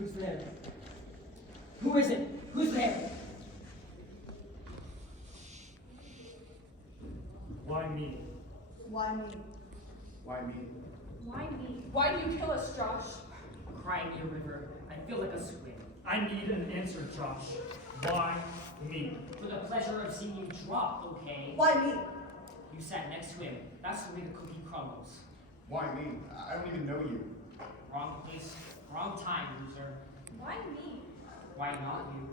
Who's there? Who is it? Who's there? Why me? Why me? Why me? Why me? Why do you kill us, Josh? Cry me a river. I feel like a swim. I need an answer, Josh. Why me? For the pleasure of seeing you drop, okay? Why me? You sat next to him. That's the way the cookie crumbles. Why me? I don't even know you. Wrong place, wrong time, loser. Why me? Why not you?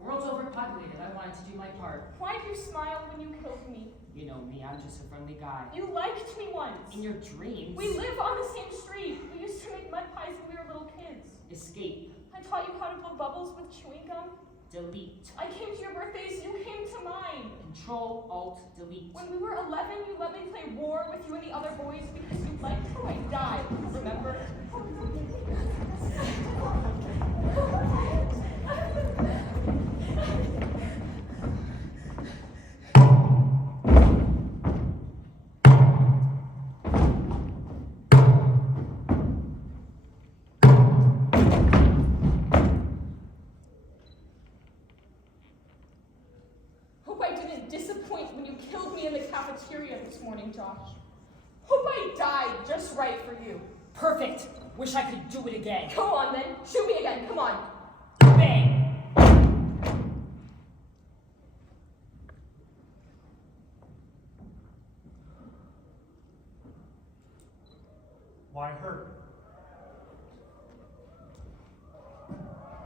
World's overpopulated. I wanted to do my part. Why did you smile when you killed me? You know me, I'm just a friendly guy. You liked me once. In your dreams. We live on the same street. We used to make mud pies when we were little kids. Escape. I taught you how to blow bubbles with chewing gum. Delete. I came to your birthdays, you came to mine. Control, Alt, Delete. When we were 11, you let me play war with you and the other boys because you liked how I died, remember? Hope I didn't disappoint when you killed me in the cafeteria this morning, Josh. Hope I died just right for you. Perfect. Wish I could do it again. Go on then, shoot me again, come on. Bang! Why her?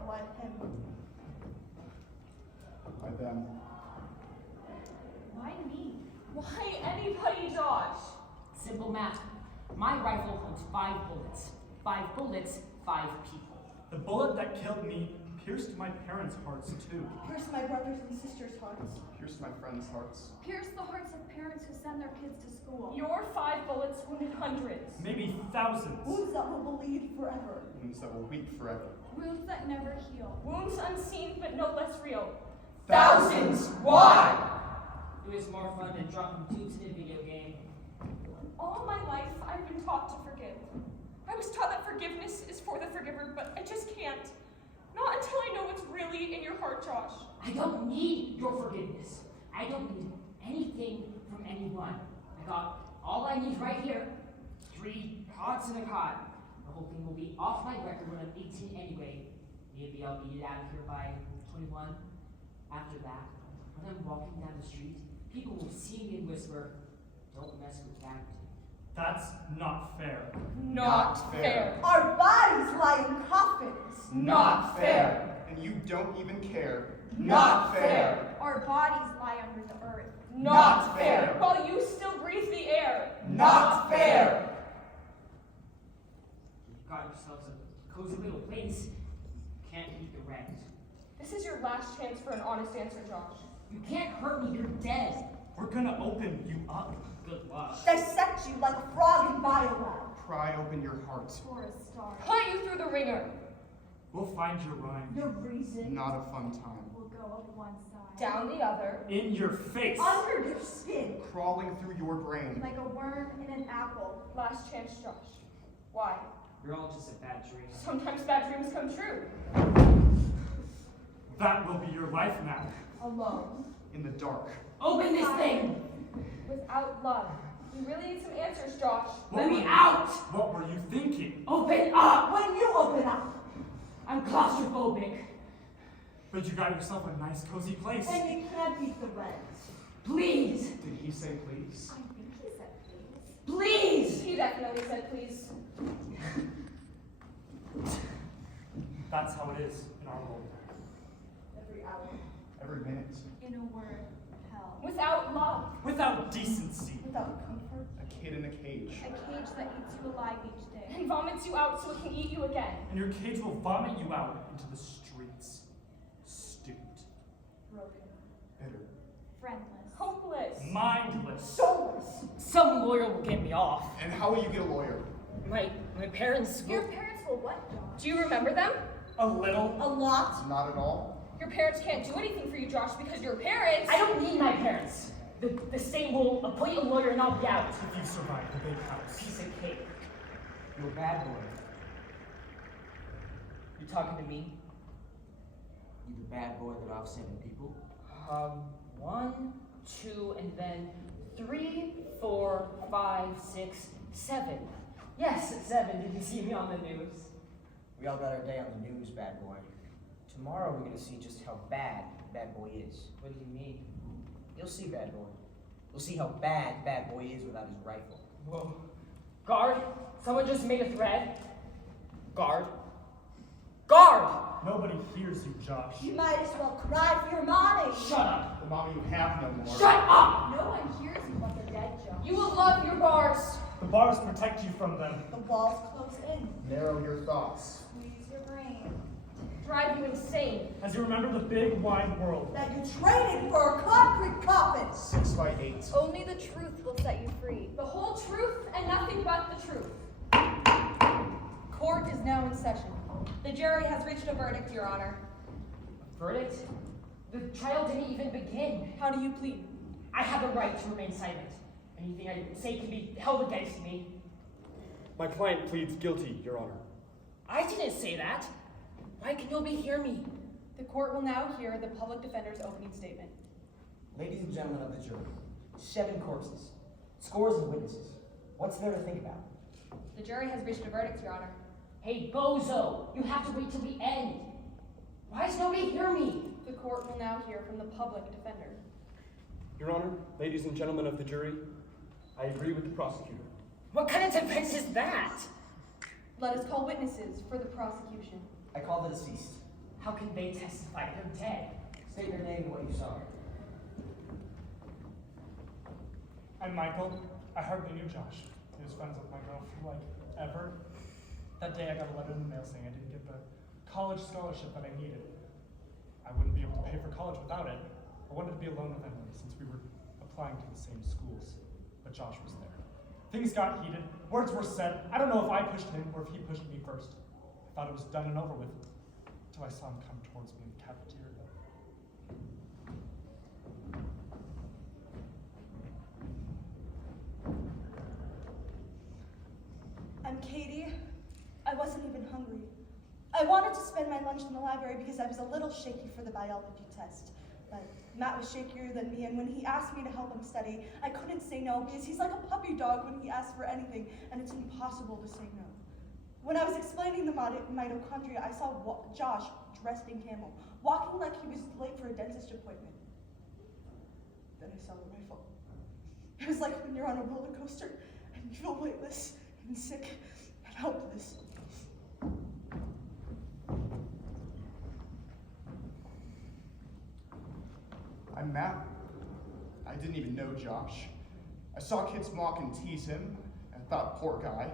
Why him? Why them? Why me? Why anybody, Josh? Simple math. My rifle holds 5 bullets. 5 bullets, 5 people. The bullet that killed me pierced my parents' hearts too. Pierce my brothers and sisters' hearts. Pierce my friends' hearts. Pierce the hearts of parents who send their kids to school. Your 5 bullets wounded hundreds. Maybe thousands. Wounds that will bleed forever. Wounds that will weep forever. Wounds that never heal. Wounds unseen but no less real. Thousands! Why? It was more fun than dropping tubes in a video game. All my life, I've been taught to forgive. I was taught that forgiveness is for the forgiver, but I just can't. Not until I know what's really in your heart, Josh. I don't need your forgiveness. I don't need anything from anyone. I got all I need right here. 3 pots and a cot. The whole thing will be off my record when I'm 18 anyway. Maybe I'll be out of here by 21. After that, when I'm walking down the street, people will see me and whisper, "Don't mess with that." That's not fair. Not fair. Our bodies lie in coffins. Not fair. And you don't even care. Not fair. Our bodies lie under the earth. Not fair. While you still breathe the air. Not fair. You've got yourselves a cozy little place. You can't eat the rent. This is your last chance for an honest answer, Josh. You can't hurt me, you're dead. We're gonna open you up. Good luck. Dissect you like a frog in biolab. Pry open your heart. For a star. Put you through the ringer. We'll find your rhyme. Your reason Not a fun time. will go up one side. Down the other. In your face. Under your skin. Crawling through your brain. Like a worm in an apple. Last chance, Josh. Why? You're all just a bad dream. Sometimes bad dreams come true. That will be your life now. Alone. In the dark. Open this thing! Without love. We really need some answers, Josh. Let me out! What were you thinking? Open up! When you open up. I'm claustrophobic. But you got yourself a nice cozy place. And you can't beat the rent. Please! Did he say please? I think he said please. Please! He definitely said please. That's how it is in our world. Every hour. Every minute. In a word, hell. Without love. Without decency. Without comfort. A kid in a cage. A cage that eats you alive each day. And vomits you out so it can eat you again. And your cage will vomit you out into the streets. Stupid. Broken. Bitter. Friendless. Hopeless. Mindless. Soulless. Some lawyer will get me off. And how will you get a lawyer? My parents will... Your parents will what, Josh? Do you remember them? A little. A lot. Not at all. Your parents can't do anything for you, Josh, because your parents... I don't need my parents. The state will appoint a lawyer and I'll be out. If you survive the big house. Piece of cake. You're a bad boy. You talking to me? You the bad boy that off 7 people? 1, 2, and then 3, 4, 5, 6, 7. Yes, 7. Did you see me on the news? We all got our day on the news, bad boy. Tomorrow we're gonna see just how bad bad boy is. What do you mean? You'll see, bad boy. You'll see how bad boy is without his rifle. Whoa. Guard, someone just made a threat. Guard. Guard! Nobody hears you, Josh. You might as well cry for your mommy. Shut up! The mommy you have no more. Shut up! No one hears you but the dead, Josh. You will love your bars. The bars protect you from them. The walls close in. Narrow your thoughts. Squeeze your brain. Drive you insane. As you remember the big wide world. That you traded for a concrete coffin. 6 by 8. Only the truth will set you free. The whole truth and nothing but the truth. Court is now in session. The jury has reached a verdict, Your Honor. Verdict? The trial didn't even begin. How do you plead? I have a right to remain silent. Anything I say can be held against me. My client pleads guilty, Your Honor. I didn't say that. Why can nobody hear me? The court will now hear the public defender's opening statement. Ladies and gentlemen of the jury, 7 corpses, scores of witnesses. What's there to think about? The jury has reached a verdict, Your Honor. Hey, bozo, you have to wait till the end. Why does nobody hear me? The court will now hear from the public defender. Your Honor, ladies and gentlemen of the jury, I agree with the prosecutor. What kind of defense is that? Let us call witnesses for the prosecution. I call the deceased. How can they testify? They're dead. State your name and what you saw. I'm Michael. I hardly knew Josh. He was friends with my girl for like ever. That day I got a letter in the mail saying I didn't get the college scholarship that I needed. I wouldn't be able to pay for college without it. I wanted to be alone with Emily since we were applying to the same schools, but Josh was there. Things got heated, words were said. I don't know if I pushed him or if he pushed me first. I thought it was done and over with, until I saw him come towards me in the cafeteria. I'm Katie. I wasn't even hungry. I wanted to spend my lunch in the library because I was a little shaky for the biology test. But Matt was shakier than me, and when he asked me to help him study, I couldn't say no because he's like a puppy dog when he asks for anything, and it's impossible to say no. When I was explaining the mitochondria, I saw Josh dressed in camo, walking like he was late for a dentist appointment. Then I saw the rifle. It was like when you're on a roller coaster and you feel weightless and sick and helpless. I'm Matt. I didn't even know Josh. I saw kids mock and tease him, and I thought, poor guy.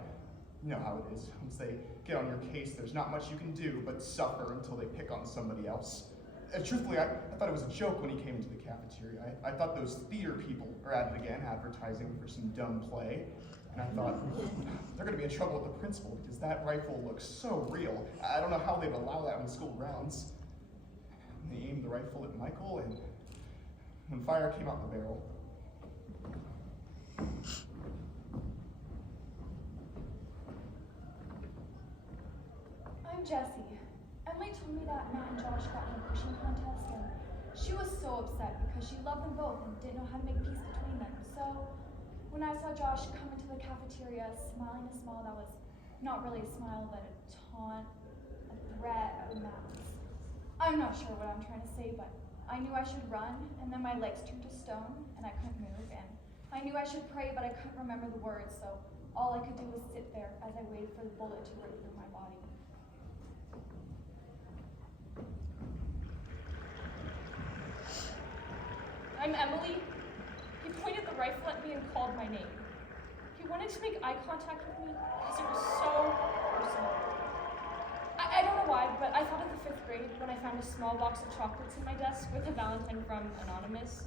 You know how it is. Once they get on your case, there's not much you can do but suffer until they pick on somebody else. Truthfully, I thought it was a joke when he came into the cafeteria. I thought those theater people are at it again, advertising for some dumb play. And I thought, they're going to be in trouble with the principal because that rifle looks so real. I don't know how they'd allow that on the school grounds. And they aimed the rifle at Michael, and when fire came out the barrel. I'm Jessie. Emily told me that Matt and Josh got in a pushing contest, and she was so upset because she loved them both and didn't know how to make peace between them. So when I saw Josh come into the cafeteria smiling a smile that was not really a smile, but a taunt, a threat, a malice. I'm not sure what I'm trying to say, but I knew I should run, and then my legs turned to stone, and I couldn't move, and I knew I should pray, but I couldn't remember the words, so all I could do was sit there as I waited for the bullet to rip through my body. I'm Emily. He pointed the rifle at me and called my name. He wanted to make eye contact with me because it was so personal. I don't know why, but I thought of the 5th grade when I found a small box of chocolates in my desk with a Valentine from Anonymous.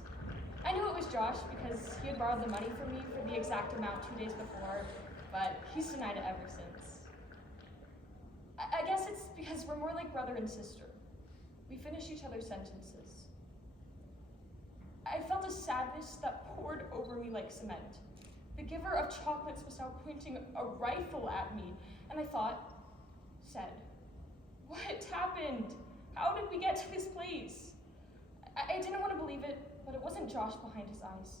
I knew it was Josh because he had borrowed the money from me for the exact amount 2 days before, but he's denied it ever since. I guess it's because we're more like brother and sister. We finish each other's sentences. I felt a sadness that poured over me like cement. The giver of chocolates was now pointing a rifle at me, and I thought, said, what? happened? How did we get to this place? I didn't want to believe it, but it wasn't Josh behind his eyes.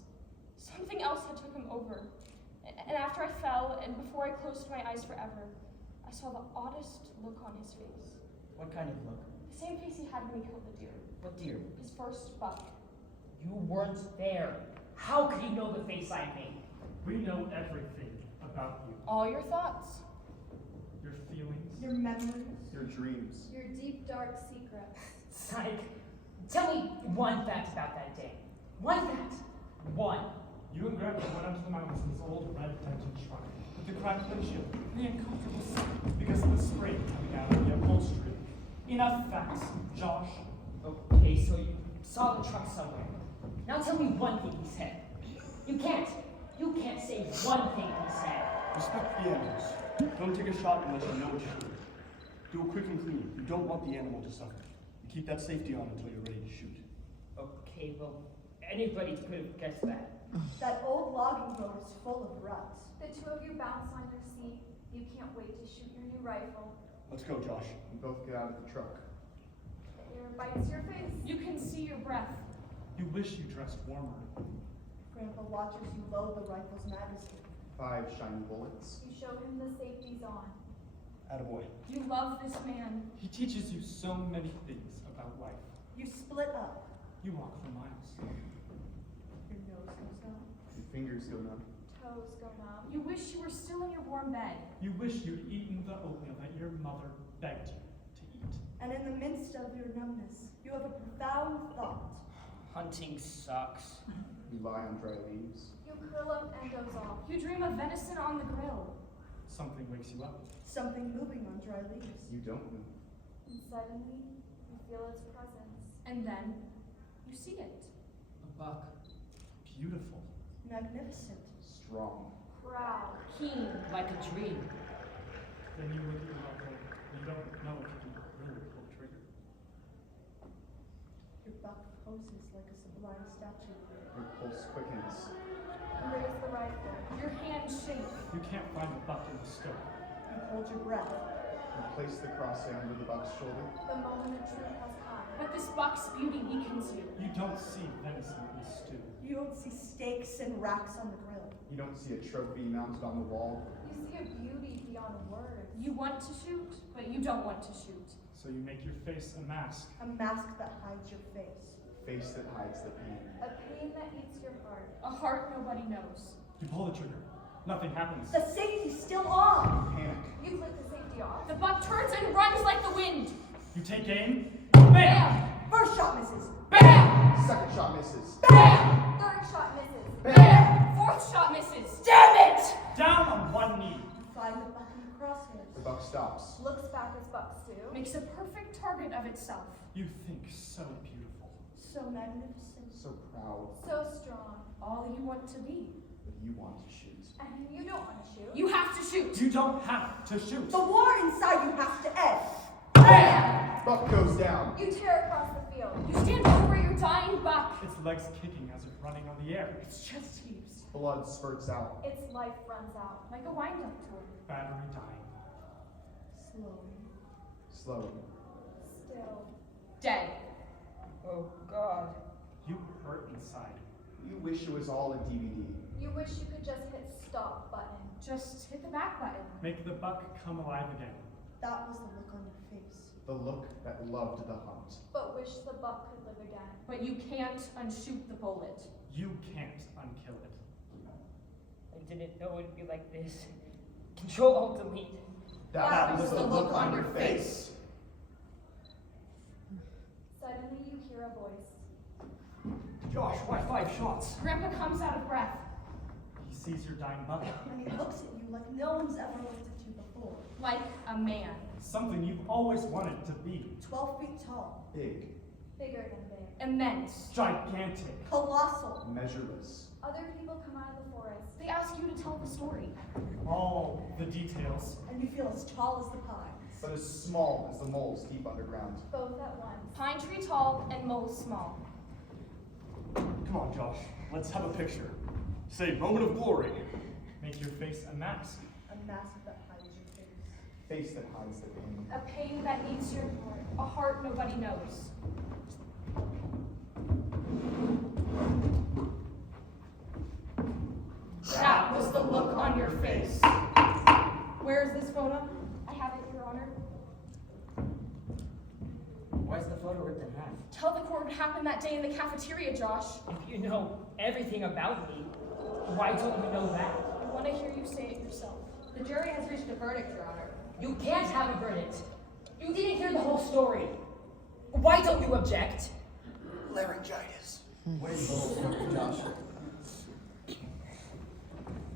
Something else had took him over. And after I fell, and before I closed my eyes forever, I saw the oddest look on his face. What kind of look? The same face he had when he killed the deer. What deer? His first buck. You weren't there. How could you know the face I made? We know everything about you. All your thoughts. Your feelings. Your memories. Your dreams. Your deep, dark secrets. Psych. Tell me one fact about that day. One fact. One. You and Grandpa went up to the mountains in this old red dented shrine with the cracked windshield and the uncomfortable seat because of the spray coming out of the upholstery. Enough facts, Josh. Okay, so you saw the truck somewhere. Now tell me one thing he said. You can't. You can't say one thing he said. Respect the animals. Don't take a shot unless you know what you're doing. Do it quick and clean. You don't want the animal to suffer. You keep that safety on until you're ready to shoot. Okay, well, anybody could have guessed that. That old logging road is full of ruts. The two of you bounce on your seat. You can't wait to shoot your new rifle. Let's go, Josh. We both get out of the truck. Air bites your face. You can see your breath. You wish you dressed warmer. Grandpa watches you load the rifle's magazine. 5 shiny bullets. You show him the safeties on. Attaboy. You love this man. He teaches you so many things about life. You split up. You walk for miles. Your nose goes down. Your fingers go numb. Toes go numb. You wish you were still in your warm bed. You wish you'd eaten the oatmeal that your mother begged you to eat. And in the midst of your numbness, you have a profound thought. Hunting sucks. You lie on dry leaves. You curl up and doze off. You dream of venison on the grill. Something wakes you up. Something moving on dry leaves. You don't move. And suddenly, you feel its presence. And then, you see it. A buck. Beautiful. Magnificent. Strong. Proud. Keen. Like a dream. Then you look at your rifle and you don't know if you can really pull the trigger. Your buck poses like a sublime statue. Your pulse quickens. You raise the rifle. Your hands shake. You can't find the buck in the scope. You hold your breath. You place the crosshair under the buck's shoulder. The moment of truth has come. But this buck's beauty weakens you. You don't see venison in the stew. You don't see steaks and racks on the grill. You don't see a trophy mounted on the wall. You see a beauty beyond words. You want to shoot, but you don't want to shoot. So you make your face a mask. A mask that hides your face. Face that hides the pain. A pain that eats your heart. A heart nobody knows. You pull the trigger. Nothing happens. The safety's still on. Panic. You click the safety off. The buck turns and runs like the wind. You take aim. Bam! First shot misses. Bam! Second shot misses. Bam! Third shot misses. Bam! Fourth shot misses. Damn it! Down on one knee. You find the buck in the crosshairs. The buck stops. Looks back as bucks do. Makes a perfect target of itself. You think so beautiful. So magnificent. So proud. So strong. All you want to be. But you want to shoot. And you don't want to shoot. You have to shoot. You don't have to shoot. The war inside you has to end. Bam! Buck goes down. You tear across the field. You stand over your dying buck. Its legs kicking as it's running on the air. Its chest heaves Blood spurts out. Its life runs out. like a wind-up tour. Battery dying. Slowly. Slowly. Still. Dead. Oh, God. You hurt inside. You wish it was all a DVD. You wish you could just hit stop button. Just hit the back button. Make the buck come alive again. That was the look on your face. The look that loved the hunt. But wish the buck could live again. But you can't unshoot the bullet. You can't unkill it. I didn't know it'd be like this. Control Alt Delete. That was the look on your face. Suddenly you hear a voice. Josh, why 5 shots? Grandpa comes out of breath. He sees your dying buck. And he looks at you like no one's ever looked at you before. Like a man. Something you've always wanted to be. 12 feet tall. Big. Bigger than big. Immense. Gigantic. Colossal. Measureless. Other people come out of the forest. They ask you to tell the story. All the details. And you feel as tall as the pines. But as small as the moles deep underground. Both at once. Pine tree tall and mole small. Come on, Josh. Let's have a picture. Say, moment of glory. Make your face a mask. A mask that hides your face. face that hides the pain. A pain that needs your heart. A heart nobody knows. That was the look on your face. Where is this photo? I have it, Your Honor. Why is the photo ripped in half? Tell the court what happened that day in the cafeteria, Josh. If you know everything about me, why don't you know that? I want to hear you say it yourself. The jury has reached a verdict, Your Honor. You can't have a verdict. You didn't hear the whole story. Why don't you object? Laryngitis. What is the whole story, Josh?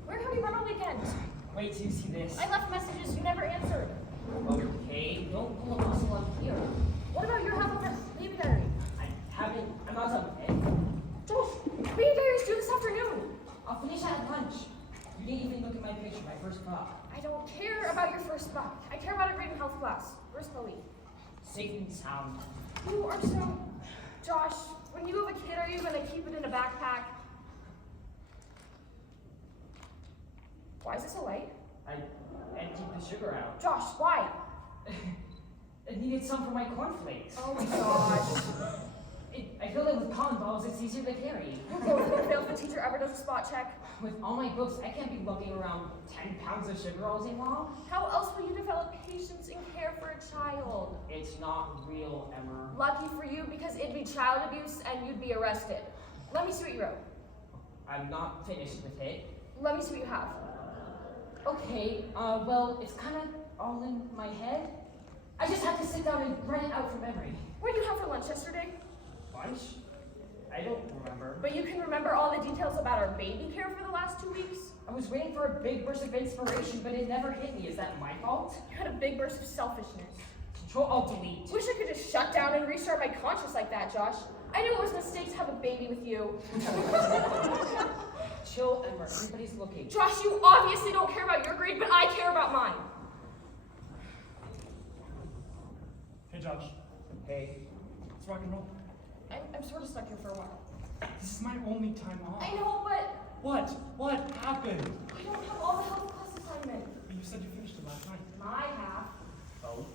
Where have you run all weekend? Wait till you see this. I left messages you never answered. Okay, don't pull a muscle up here. What about your half of the baby diary? I'm not done with it. Josh, baby diary's due this afternoon. I'll finish at lunch. You didn't even look at my picture, my first buck. I don't care about your first buck. I care about a grade in health class. Where's Chloe? Safe and sound. You are so... Josh, when you have a kid, are you going to keep it in a backpack? Why is this so light? I emptied the sugar out. Josh, why? I needed some for my cornflakes. Oh my gosh. I feel that with cotton balls, it's easier to carry. You're both going to fail if the teacher ever does a spot check. With all my books, I can't be lugging around 10 pounds of sugar all day long. How else will you develop patience and care for a child? It's not real, Emma. Lucky for you, because it'd be child abuse and you'd be arrested. Let me see what you wrote. I'm not finished with it. Let me see what you have. Okay, well, it's kind of all in my head. I just have to sit down and write it out from memory. What did you have for lunch yesterday? Lunch? I don't remember. But you can remember all the details about our baby care for the last 2 weeks? I was waiting for a big burst of inspiration, but it never hit me. Is that my fault? You had a big burst of selfishness. Control-Alt-Delete. Wish I could just shut down and restart my conscience like that, Josh. I knew it was a mistake to have a baby with you. Chill, Emma. Everybody's looking. Josh, you obviously don't care about your grade, but I care about mine. Hey, Josh. Hey. Let's rock and roll. I'm sort of stuck here for a while. This is my only time off. I know, but What? What happened? I don't have all the health class assignment. You said you finished it last night. My half. Oh.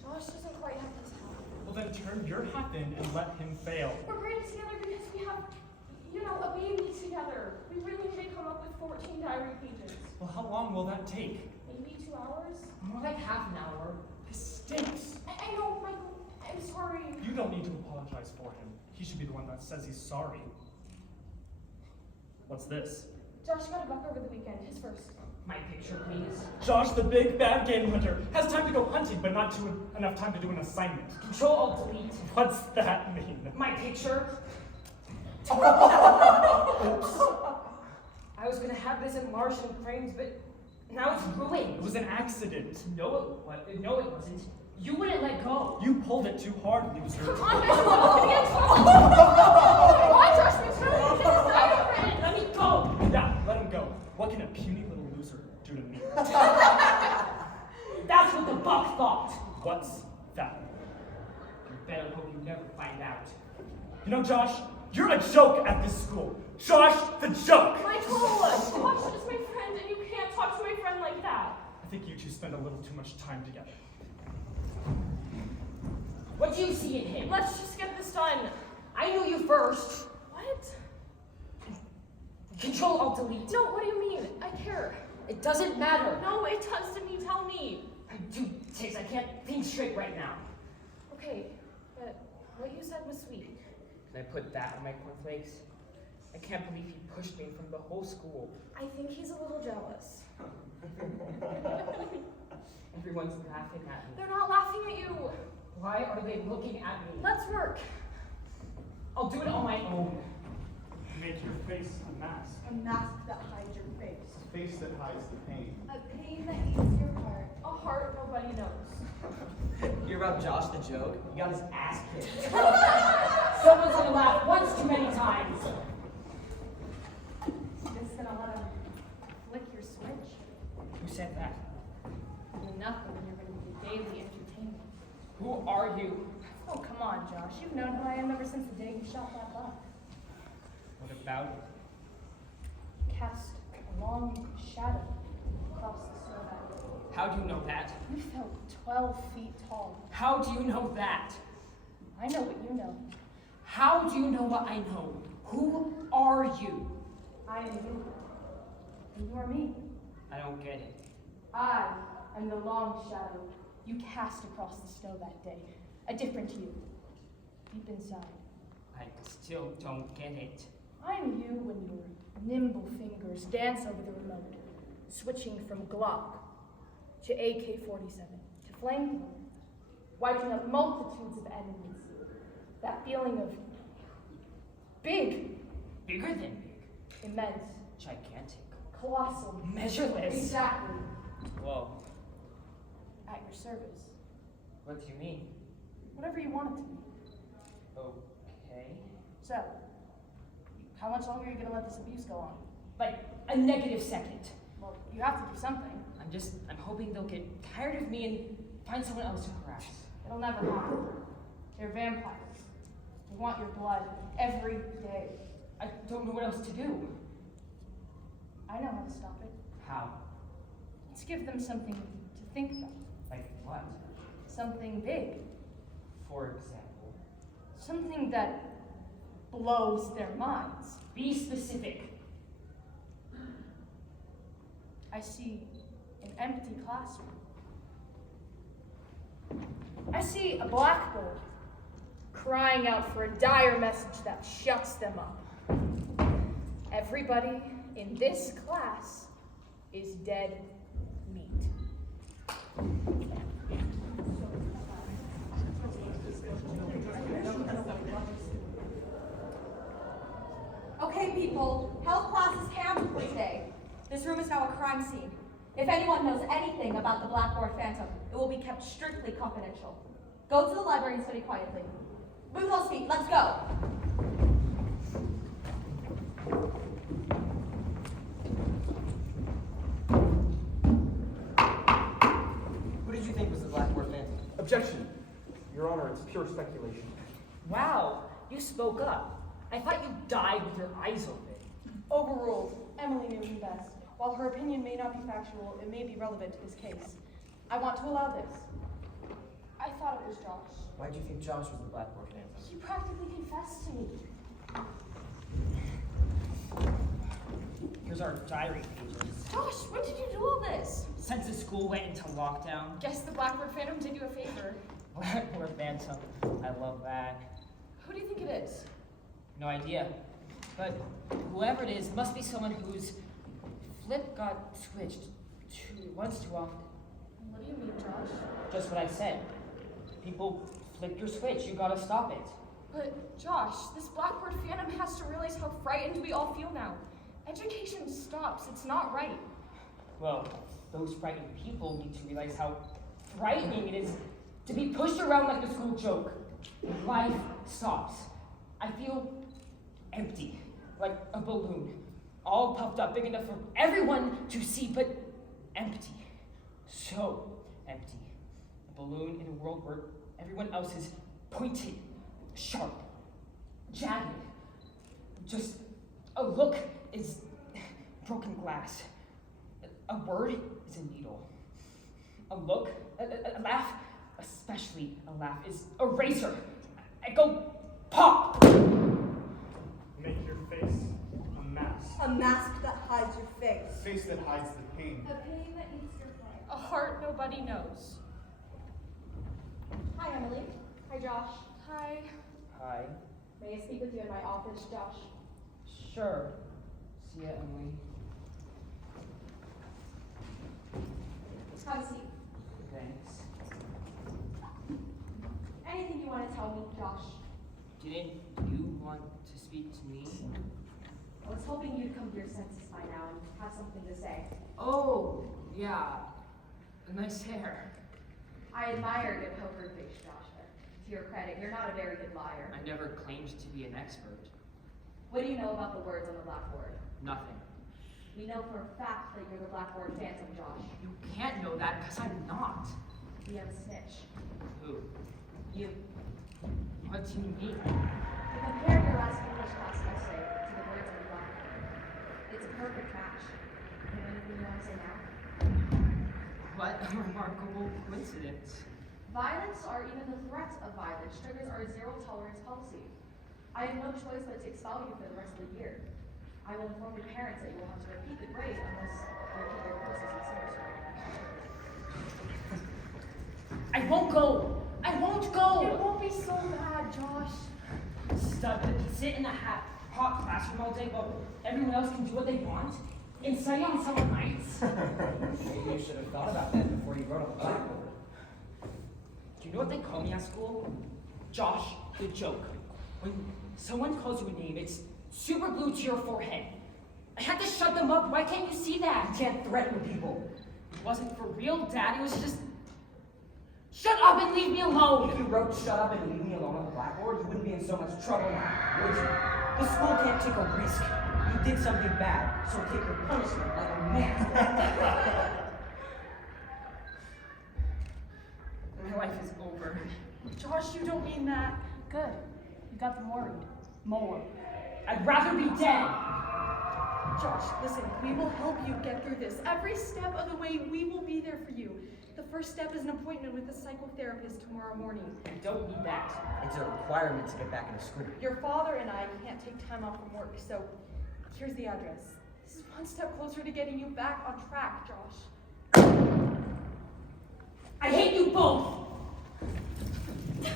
Josh doesn't quite have his half. Well, then turn your half in and let him fail. We're grading together because we have, a baby together. We really need to come up with 14 diary pages. Well, how long will that take? Maybe 2 hours? More like half an hour. This stinks. I know, Michael. I'm sorry. You don't need to apologize for him. He should be the one that says he's sorry. What's this? Josh got a buck over the weekend. His first. My picture, please. Josh, the big bad game hunter, has time to go hunting, but not enough time to do an assignment. Control-Alt-Delete. What's that mean? My picture. Oops. I was gonna have this enlarged in frames, but now it's ruined. It was an accident. No, it wasn't. You wouldn't let go. You pulled it too hard, loser. Come on, guys. We're gonna get in trouble. Come on, Josh. We're trying to get this diagram. Let me go. Yeah, let him go. What can a puny little loser do to me? That's what the buck thought. What's that? You better hope you never find out. You know, Josh, you're a joke at this school. Josh, the joke! Michael, Josh is my friend, and you can't talk to my friend like that. I think you two spend a little too much time together. What do you see in him? Let's just get this done. I knew you first. What? Control-Alt-Delete. No, what do you mean? I care. It doesn't matter. No, it does to me. Tell me. I'm too ticked. I can't think straight right now. Okay, but what you said was sweet. Can I put that on my cornflakes? I can't believe he pushed me from the whole school. I think he's a little jealous. Everyone's laughing at me. They're not laughing at you. Why are they looking at me? Let's work. I'll do it on my own. Make your face a mask. A mask that hides your face. A face that hides the pain. A pain that eats your heart. A heart nobody knows. You're about Josh the joke? You got his ass kicked. Someone's gonna laugh once too many times. Just gonna let him flick your switch. Who said that? Nothing when you're gonna be daily entertainment. Who are you? Oh, come on, Josh. You've known who I am ever since the day you shot that buck. What about it? Cast a long shadow across the snow valley. How do you know that? You felt 12 feet tall. How do you know that? I know what you know. How do you know what I know? Who are you? I am you. And you are me. I don't get it. I am the long shadow you cast across the snow that day. A different you. Deep inside. I still don't get it. I am you when your nimble fingers dance over the remote, switching from Glock to AK-47 to flamethrower, wiping out multitudes of enemies. That feeling of big, Bigger than big. immense, Gigantic. colossal, Measureless. exactly, Whoa. at your service. What do you mean? Whatever you want it to be. Okay. So, how much longer are you gonna let this abuse go on? Like a negative second. Well, you have to do something. I'm hoping they'll get tired of me and find someone else to harass. It'll never happen. They're vampires. They want your blood every day. I don't know what else to do. I know how to stop it. How? Let's give them something to think about. Like what? Something big. For example. Something that blows their minds. Be specific. I see an empty classroom. I see a blackboard crying out for a dire message that shuts them up. Everybody in this class is dead meat. Okay, people, health class is canceled for today. This room is now a crime scene. If anyone knows anything about the Blackboard Phantom, it will be kept strictly confidential. Go to the library and study quietly. Move those feet, let's go. Who did you think was the Blackboard Phantom? Objection! Your Honor, it's pure speculation. Wow, you spoke up. I thought you died with your eyes open. Overruled. Emily knew him best. While her opinion may not be factual, it may be relevant to this case. I want to allow this. I thought it was Josh. Why did you think Josh was the Blackboard Phantom? He practically confessed to me. Here's our diary pages. Josh, when did you do all this? Since the school went into lockdown. Guess the Blackboard Phantom did you a favor. Blackboard Phantom. I love that. Who do you think it is? No idea. But whoever it is must be someone whose flip got switched once too often. What do you mean, Josh? Just what I said. People flip your switch. You gotta stop it. But Josh, this Blackboard Phantom has to realize how frightened we all feel now. Education stops. It's not right. Well, those frightened people need to realize how frightening it is to be pushed around like a school joke. Life stops. I feel empty, like a balloon, all puffed up, big enough for everyone to see, but empty. So empty. A balloon in a world where everyone else is pointed, sharp, jagged. Just a look is broken glass. A word is a needle. A look, a laugh, especially a laugh, is a razor. I go pop! Make your face a mask. A mask that hides your face. A face that hides the pain. A pain that eats your flesh. A heart nobody knows. Hi, Emily. Hi, Josh. Hi. Hi. May I speak with you in my office, Josh? Sure. See ya, Emily. Have a seat. Thanks. Anything you want to tell me, Josh? Didn't you want to speak to me? I was hoping you'd come to your senses by now and have something to say. Oh, yeah. Nice hair. I admire your poker face, Josh, but to your credit, you're not a very good liar. I never claimed to be an expert. What do you know about the words on the blackboard? Nothing. We know for a fact that you're the Blackboard Phantom, Josh. You can't know that because I'm not. We have a snitch. Who? You. What do you mean? You compared your last English class essay to the words on the blackboard. It's a perfect match. You know anything you want to say now? What a remarkable coincidence. Violence or even the threat of violence triggers our zero-tolerance policy. I have no choice but to expel you for the rest of the year. I will inform your parents that you will have to repeat the grade unless they keep their courses in summer school. I won't go. I won't go. It won't be so bad, Josh. Stuck to sit in a hot classroom all day while everyone else can do what they want. And study on summer nights. Maybe you should have thought about that before you wrote on the blackboard. Do you know what they call me at school? Josh the Joke. When someone calls you a name, it's super glued to your forehead. I had to shut them up. Why can't you see that? You can't threaten people. It wasn't for real, Dad. It was just... Shut up and leave me alone! If you wrote shut up and leave me alone on the blackboard, you wouldn't be in so much trouble now, would you? The school can't take a risk. You did something bad, so take your punishment like a man. My life is over. Josh, you don't mean that. Good. You got them worried. More. I'd rather be dead. Josh, listen, we will help you get through this. Every step of the way, we will be there for you. The first step is an appointment with a psychotherapist tomorrow morning. I don't need that. It's a requirement to get back into school. Your father and I can't take time off from work, so here's the address. This is one step closer to getting you back on track, Josh. I hate you both! Hear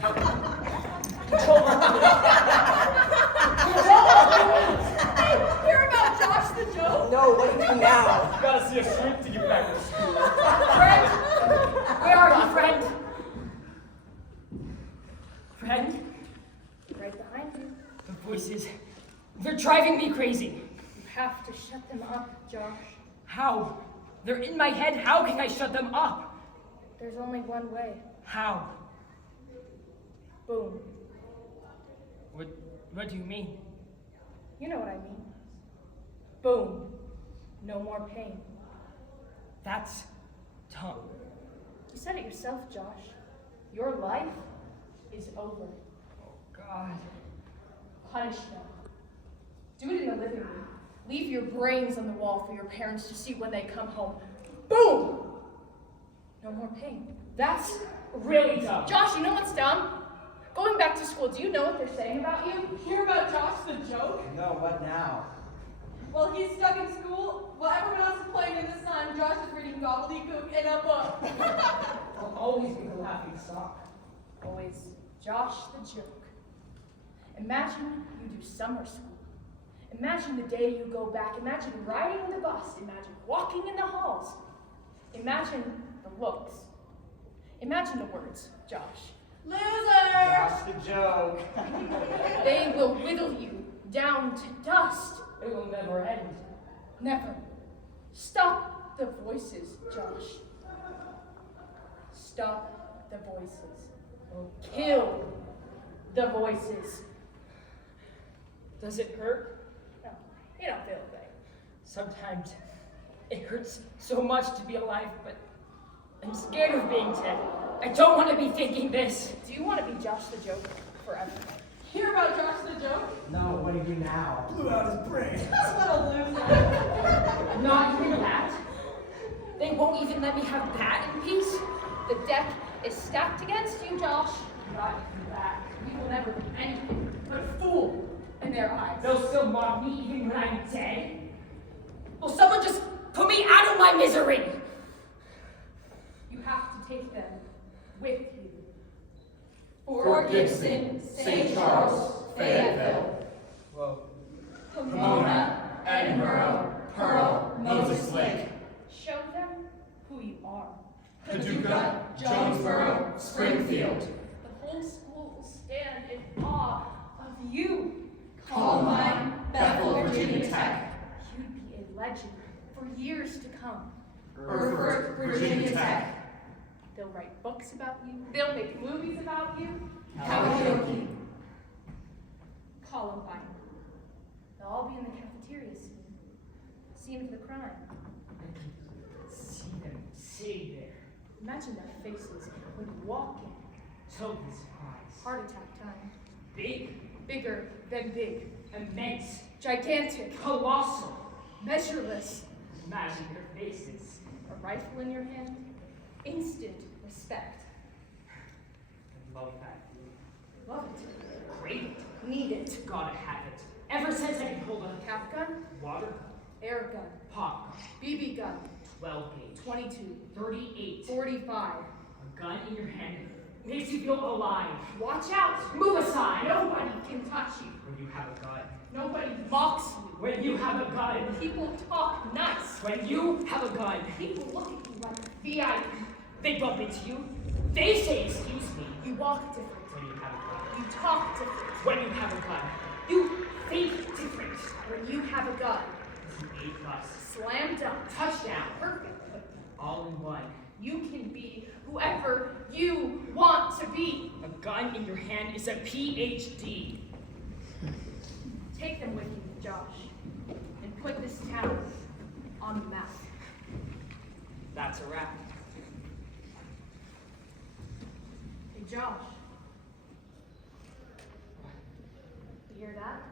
about Josh the Joke? No, what do you do now? You gotta see a shrink to get back to school. Friend! Where are you, friend? Friend? Right behind you. The voices. They're driving me crazy. You have to shut them up, Josh. How? They're in my head. How can I shut them up? There's only one way. How? Boom. What do you mean? You know what I mean. Boom. No more pain. That's dumb. You said it yourself, Josh. Your life is over. Oh, God. Punish them. Do it in the living room. Leave your brains on the wall for your parents to see when they come home. Boom! No more pain. That's really dumb. Josh, you know what's dumb? Going back to school, do you know what they're saying about you? Hear about Josh the Joke? No, what now? Well, he's stuck in school. While everyone else is playing in the sun, Josh is reading gobbledygook in a book. I'll always be the laughing stock. Always Josh the Joke. Imagine you do summer school. Imagine the day you go back. Imagine riding the bus. Imagine walking in the halls. Imagine the looks. Imagine the words, Josh. Loser! Josh the Joke. They will whittle you down to dust. It will never end. Never. Stop the voices, Josh. Stop the voices. Kill the voices. Does it hurt? No, you don't feel a thing. Sometimes it hurts so much to be alive, but I'm scared of being dead. I don't want to be thinking this. Do you want to be Josh the Joke forever? Hear about Josh the Joke? No, what do you do now? Blew out his brains. What a loser. Not even that. They won't even let me have that in peace. The deck is stacked against you, Josh. Not even that. You will never be anything but a fool in their eyes. They'll still mock me even when I'm dead. Will someone just put me out of my misery? You have to take them with you. Fort Gibson, St. Charles, Fayetteville. Whoa. Pomona, Edinburgh, Pearl, Moses Lake. Show them who you are. Paducah, Jonesboro, Springfield. The whole school will stand in awe of you. Columbine, Bethel, Virginia Tech. You'd be a legend for years to come. Erfurt, Virginia Tech. They'll write books about you. They'll make movies about you. Kawasaki. Columbine. They'll all be in the cafeteria soon. Scene of the crime. See them sitting there. Imagine their faces when you walk in. So despised. Heart attack time. Big, Bigger than big. immense, Gigantic. colossal. Measureless. Imagine their faces. A rifle in your hand. instant respect. Love that. Love it. Crave it. Need it. Gotta have it. Ever since I can hold a Cap gun, water gun, air gun, pop gun, BB gun, 12 gauge, 22, 38, 45. a gun in your hand makes you feel alive. Watch out! Move aside. Nobody can touch you. When you have a gun. Nobody mocks you. When you have a gun. People talk nice. When you have a gun. People look at you like a VIP. They bump into you. They say, excuse me. You walk different. When you have a gun. You talk different. When you have a gun. You think different. When you have a gun. It's an A+. Slam dunk. Touchdown. Perfect. All in one. You can be whoever you want to be. A gun in your hand is a PhD. Take them with you, Josh, and put this town on the map. That's a wrap. Hey, Josh. You hear that?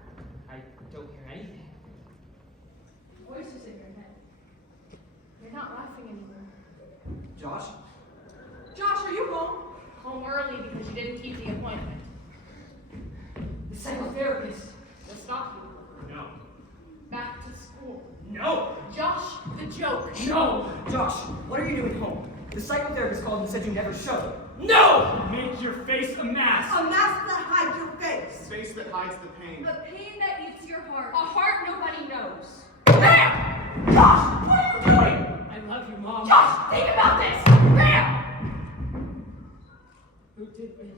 I don't hear anything. Voices in your head. You're not laughing anymore. Josh? Josh, are you home? Home early because you didn't keep the appointment. The psychotherapist. We'll stop you. No. Back to school. No! Josh, the joke. No! Josh, what are you doing home? The psychotherapist called and said you never showed. No! Make your face a mask! A mask that hides your face. Face that hides the pain. The pain that eats your heart. A heart nobody knows. Bam! Josh! What are you doing? I love you, Mom. Josh, think about this! Bam! Who did this?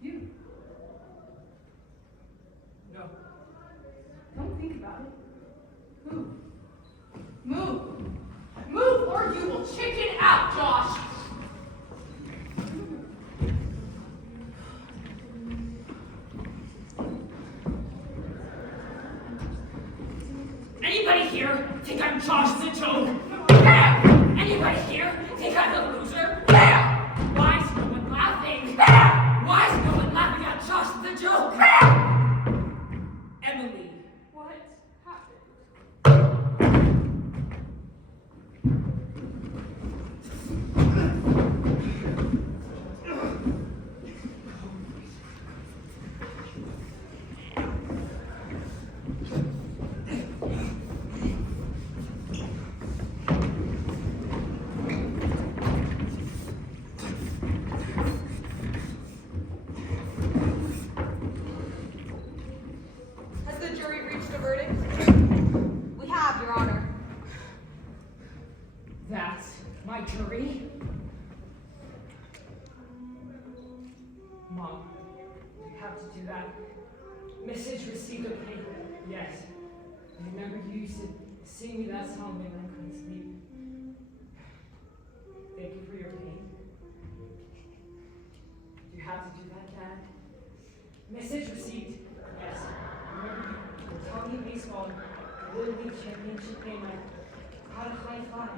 You. No. Don't think about it. Move. Move. Move or you will chicken out, Josh. Anybody here think I'm Josh the joke? Bam! Anybody here think I'm the loser? Bam! Why is no one laughing? Bam! Why is no one laughing at Josh the joke? Bam! Emily. What happened? Has the jury reached a verdict? We have, Your Honor. That's my jury. Mom, you have to do that. Message received, okay? Yes. I remember you used to sing me that song when I couldn't sleep. Thank you for your pain. You have to do that, Dad. Message received. Yes. I remember you were telling me baseball, the Little League Championship game, I caught a high five.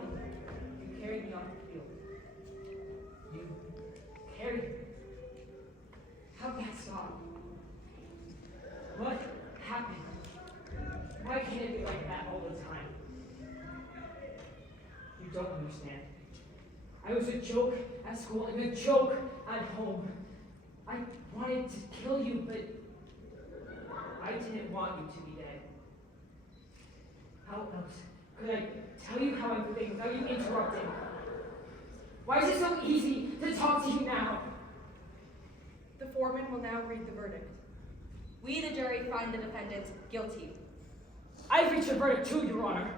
You carried me off the field. You carried me. How'd that stop? What happened? Why can't it be like that all the time? You don't understand. I was a joke at school and a joke at home. I wanted to kill you, but I didn't want you to be dead. How else could I tell you how I'm feeling without you interrupting? Why is it so easy to talk to you now? The foreman will now read the verdict. We, the jury, find the defendant guilty. I've reached a verdict too, Your Honor.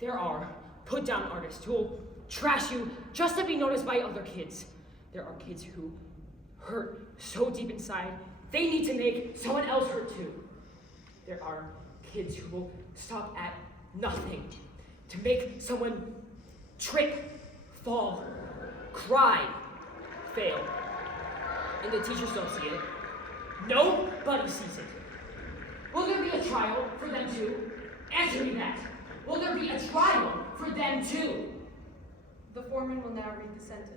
There are put-down artists who will trash you just to be noticed by other kids. There are kids who hurt so deep inside, they need to make someone else hurt too. There are kids who will stop at nothing to make someone trip, fall, cry, fail. And the teachers don't see it. Nobody sees it. Will there be a trial for them too? Answer me that. Will there be a trial for them too? The foreman will now read the sentence.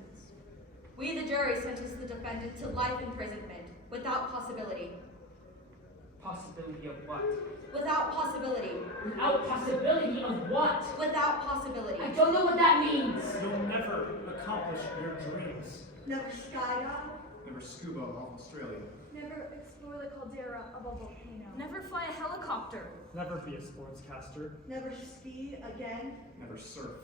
We, the jury, sentence the defendant to life imprisonment without possibility. Possibility of what? Without possibility. Without possibility of what? Without possibility. I don't know what that means. You'll never accomplish your dreams. Never skydive. Never scuba off Australia. Never explore the caldera of a volcano. Never fly a helicopter. Never be a sportscaster. Never ski again. Never surf.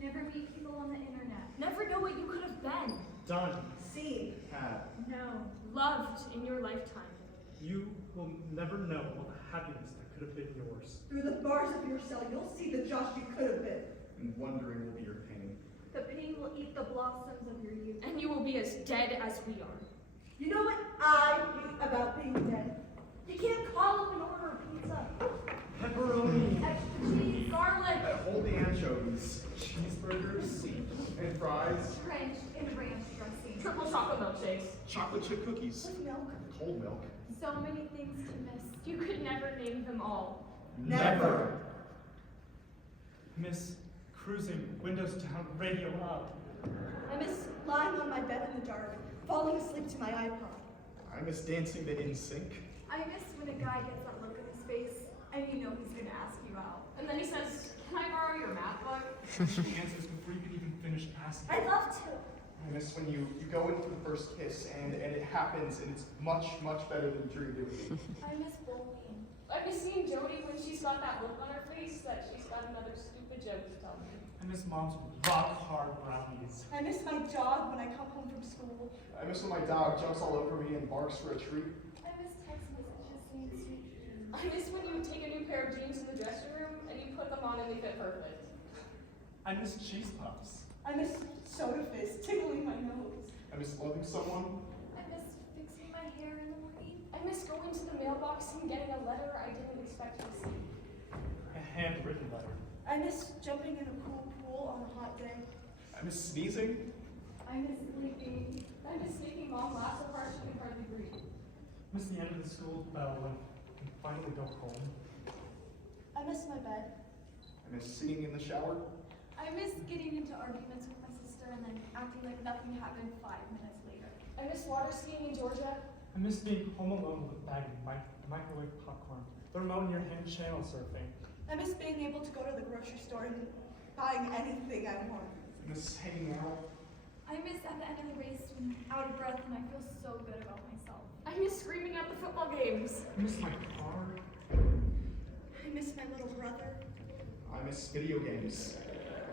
Never meet people on the internet. Never know what you could have been. Done. See. Had. No. Loved in your lifetime. You will never know all the happiness that could have been yours. Through the bars of your cell, you'll see the Josh you could have been. And wondering will be your pain. The pain will eat the blossoms of your youth. And you will be as dead as we are. You know what I hate about being dead? You can't call up and order a pizza. Pepperoni. Extra cheese, garlic, Hold the anchovies. Cheeseburgers. And fries. drenched in ranch dressing. Triple chocolate milkshakes. Chocolate chip cookies. With milk. Cold milk. So many things to miss. You could never name them all. Never. Miss cruising, windows down, radio up. I miss lying on my bed in the dark, falling asleep to my iPod. I miss dancing to NSYNC. I miss when a guy gets that look in his face and you know he's gonna ask you out. And then he says, "Can I borrow your math book?" She answers before you can even finish asking. I'd love to. I miss when you go in for the first kiss and it happens and it's much, much better than you dreamed it would be. I miss bullying. I miss seeing Jody when she's got that look on her face that she's got another stupid joke to tell me. I miss mom's rock hard brownies. I miss my dog when I come home from school. I miss when my dog jumps all over me and barks for a treat. I miss text messages saying sweet dreams. I miss when you would take a new pair of jeans in the dressing room and you put them on and they fit perfect. I miss cheese puffs. I miss soda fizz tickling my nose. I miss loving someone. I miss fixing my hair in the morning. I miss going to the mailbox and getting a letter I didn't expect to see. A handwritten letter. I miss jumping in a cool pool on a hot day. I miss sneezing. I miss sleeping. I miss making mom laugh so hard she can hardly breathe. Miss the end of the school bell when we finally go home. I miss my bed. I miss singing in the shower. I miss getting into arguments with my sister and then acting like nothing happened 5 minutes later. I miss water skiing in Georgia. I miss being home alone with a bag of microwave popcorn, the remote in your hand, channel surfing. I miss being able to go to the grocery store and buying anything I want. I miss hanging out. I miss at the end of the race when I'm out of breath and I feel so good about myself. I miss screaming at the football games. I miss my car. I miss my little brother. I miss video games.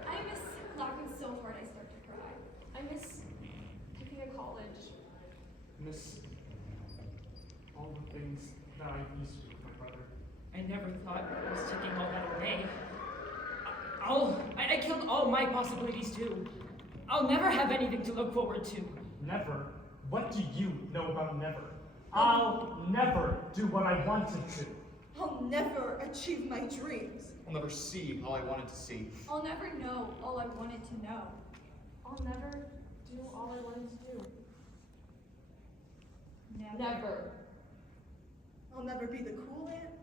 I miss laughing so hard I start to cry. I miss picking a college. I miss all the things that I used to do with my brother. I never thought I was taking all that away. I killed all my possibilities too. I'll never have anything to look forward to. Never? What do you know about never? I'll never do what I wanted to. I'll never achieve my dreams. I'll never see all I wanted to see. I'll never know all I wanted to know. I'll never do all I wanted to do. Never. I'll never be the cool aunt.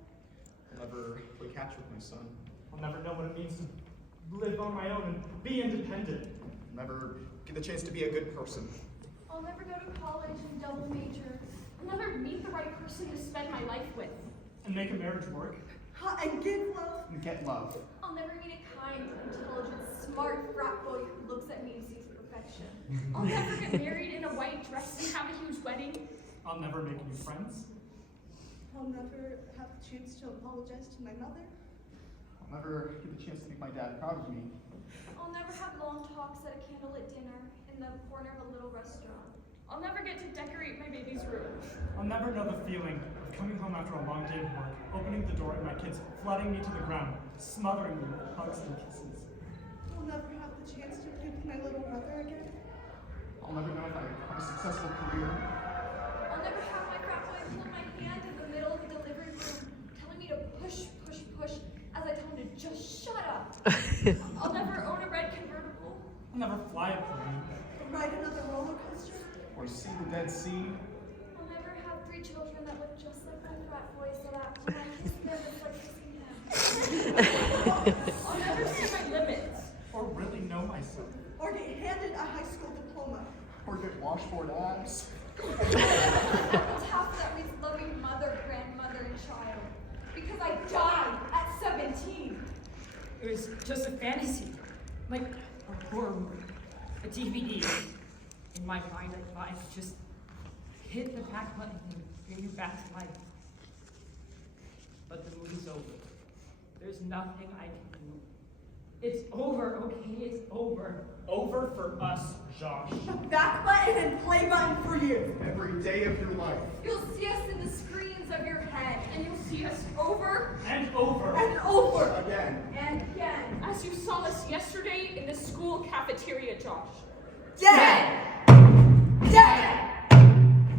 I'll never play catch with my son. I'll never know what it means to live on my own and be independent. I'll never get the chance to be a good person. I'll never go to college and double major. I'll never meet the right person to spend my life with. And make a marriage work. And give love. And get love. I'll never meet a kind, intelligent, smart frat boy who looks at me and sees perfection. I'll never get married in a white dress and have a huge wedding. I'll never make new friends. I'll never have the chance to apologize to my mother. I'll never get the chance to make my dad proud of me. I'll never have long talks at a candlelit dinner in the corner of a little restaurant. I'll never get to decorate my baby's room. I'll never know the feeling of coming home after a long day of work, opening the door and my kids flooding me to the ground, smothering me with hugs and kisses. I'll never have the chance to play with my little brother again. I'll never know if I have a successful career. I'll never have my frat boy hold my hand in the middle of the delivery room, telling me to push, push, push, as I tell him to just shut up. I'll never own a red convertible. I'll never fly a plane. Ride another roller coaster. Or see the Dead Sea. I'll never have 3 children that look just like my frat boy so that when I kiss them, it's like kissing him. I'll never see my limits. Or really know myself. Or get handed a high school diploma. Or get washboard abs. Epitaph that reads loving mother, grandmother, and child. Because I died at 17. It was just a fantasy, like a horror movie, a DVD. In my mind, I thought I could just hit the back button and bring you back to life. But the movie's over. There's nothing I can do. It's over, okay? It's over. Over for us, Josh. Back button and play button for you. Every day of your life. You'll see us in the screens of your head, and you'll see us over And over. And over. Again. and again. As you saw us yesterday in the school cafeteria, Josh. Dead. Dead!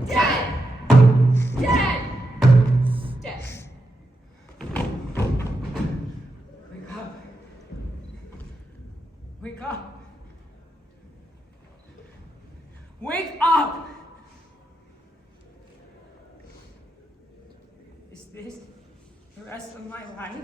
Dead! Dead! Dead. Wake up. Wake up. Wake up! Is this the rest of my life?